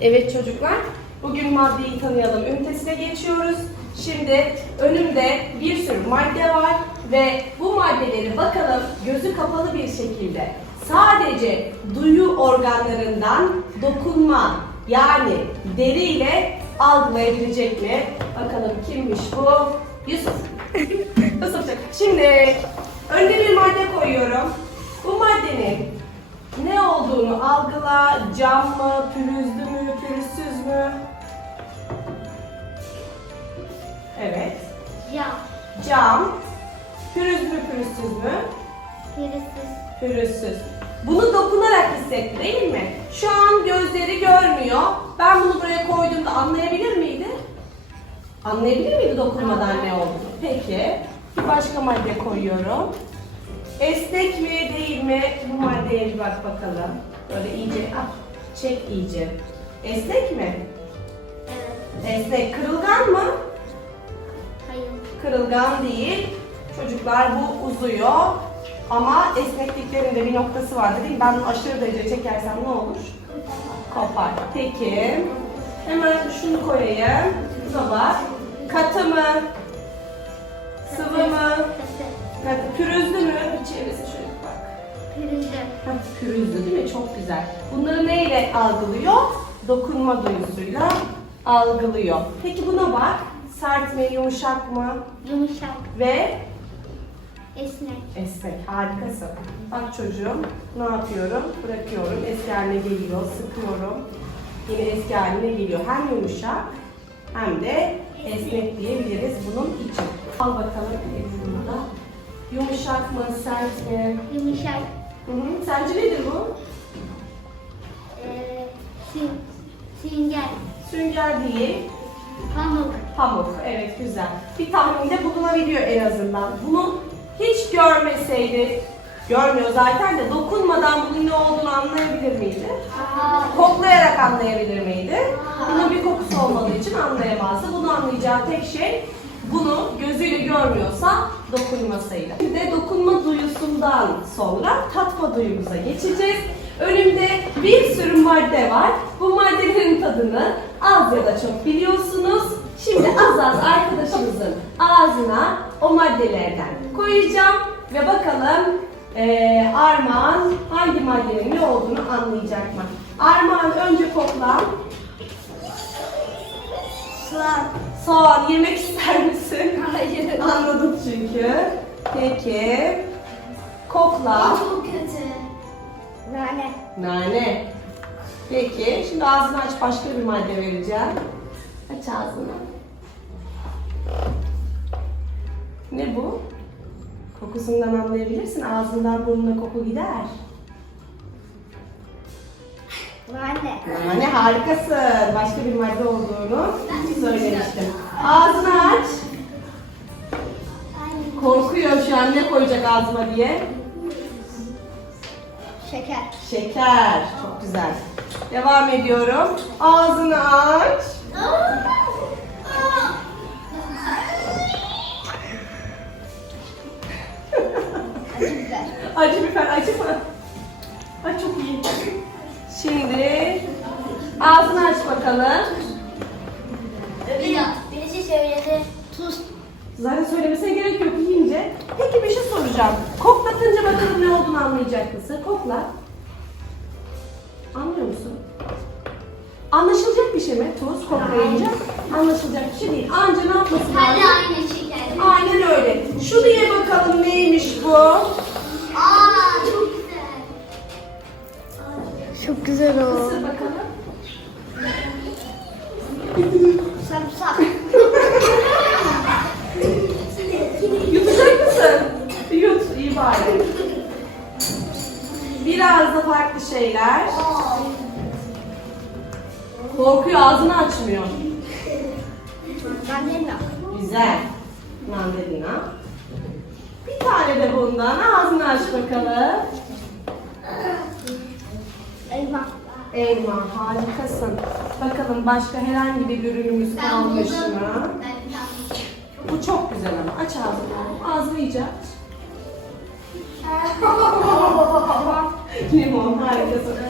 Evet çocuklar, bugün maddeyi tanıyalım ünitesine geçiyoruz. Şimdi önümde bir sürü madde var ve bu maddeleri bakalım gözü kapalı bir şekilde sadece duyu organlarından dokunma yani deriyle algılayabilecek mi? Bakalım kimmiş bu? Yusuf. Yusuf'cuk. Şimdi önde bir madde koyuyorum. Bu maddenin ne olduğunu algıla, cam mı, pürüzlü mü, pürüzsüz? Evet. Ya. Cam, pürüzlü mü, pürüzsüz mü? Birisiz. Pürüzsüz. Bunu dokunarak hissetti değil mi? Şu an gözleri görmüyor. Ben bunu buraya koyduğumda anlayabilir miydi? Anlayabilir miydi dokunmadan ne olduğunu? Peki. Bir başka madde koyuyorum. Esnek mi değil mi? Bu maddeye bir bak bakalım. Böyle iyice, ah, çek iyice. Esnek mi? Evet. Esnek. Kırılgan mı? Hayır. Kırılgan değil. Çocuklar bu uzuyor. Ama esnekliklerinde bir noktası var değil mi? Ben bunu aşırı derece çekersem ne olur? Kopar. Peki. Hemen şunu koyayım. Buna bak. Katı mı? Sıvı mı? Katı. Pürüzlü mü? Bir çevresi şöyle bir bak. Pürüzlü. Pürüzlü değil mi? Çok güzel. Bunları neyle algılıyor? Dokunma duyusuyla algılıyor. Peki buna bak. Sert mi, yumuşak mı? Yumuşak. Ve Esnek. esnek. Harikasın. Bak çocuğum ne yapıyorum? Bırakıyorum. Eski haline geliyor. Sıkıyorum. Yine eski haline geliyor. Hem yumuşak hem de esnek diyebiliriz bunun için. Al bakalım elini da. Yumuşak mı, sert mi? Yumuşak. Hı hı. Sence nedir bu? Ee, sin, sünger. Sünger değil. Pamuk. Pamuk. Evet güzel. Bir tahminde bulunabiliyor en azından. Bunu hiç görmeseydi, görmüyor zaten de dokunmadan bunun ne olduğunu anlayabilir miydi? Aa. Koklayarak anlayabilir miydi? Bunun bir kokusu olmadığı için anlayamazdı. Bunu anlayacağı tek şey bunu gözüyle görmüyorsa dokunmasıyla. Bir de dokunma duyusundan sonra tatma duyumuza geçeceğiz. Önümde bir sürü madde var. Tadını az ya da çok biliyorsunuz. Şimdi az az arkadaşımızın ağzına o maddelerden koyacağım ve bakalım eee Armağan hangi maddenin ne olduğunu anlayacak mı? Armağan önce kokla. Soğan. Soğan yemek ister misin? Hayır. Anladım çünkü. Peki. Kokla. Çok kötü. Nane. Nane. Peki. Şimdi ağzını aç başka bir madde vereceğim. Aç ağzını. Ne bu? Kokusundan anlayabilirsin. Ağzından burnuna koku gider. Nane. Nane harikasın. Başka bir madde olduğunu söylemiştim. Ağzını aç. Korkuyor şu an ne koyacak ağzıma diye. Şeker. Şeker. Çok güzel. Devam ediyorum. Ağzını aç. Acı biber. Acı biber acı mı? Ay çok iyi. Şimdi ağzını aç bakalım. Birisi söyledi. Tuz. Zaten söylemesine gerek yok. Peki bir şey soracağım. Koklatınca bakalım ne olduğunu anlayacak mısın? Kokla. Anlıyor musun? Anlaşılacak bir şey mi? Tuz koklayınca anlaşılacak bir şey değil. Anca ne yapması lazım? Hadi aynı şeker. Aynen öyle. Şu diye bakalım neymiş bu? Aa çok güzel. Çok güzel o. Isır bakalım. Sarımsak. Farklı şeyler. Korkuyor, ağzını açmıyor. Mandalina. Güzel. Mandalina. Bir tane de bundan. Ağzını aç bakalım. Elma. Elma, harikasın. Bakalım başka herhangi bir ürünümüz kalmış mı? Bu çok güzel ama. Aç ağzını. Ağzını iyice aç. Limon, harikasın.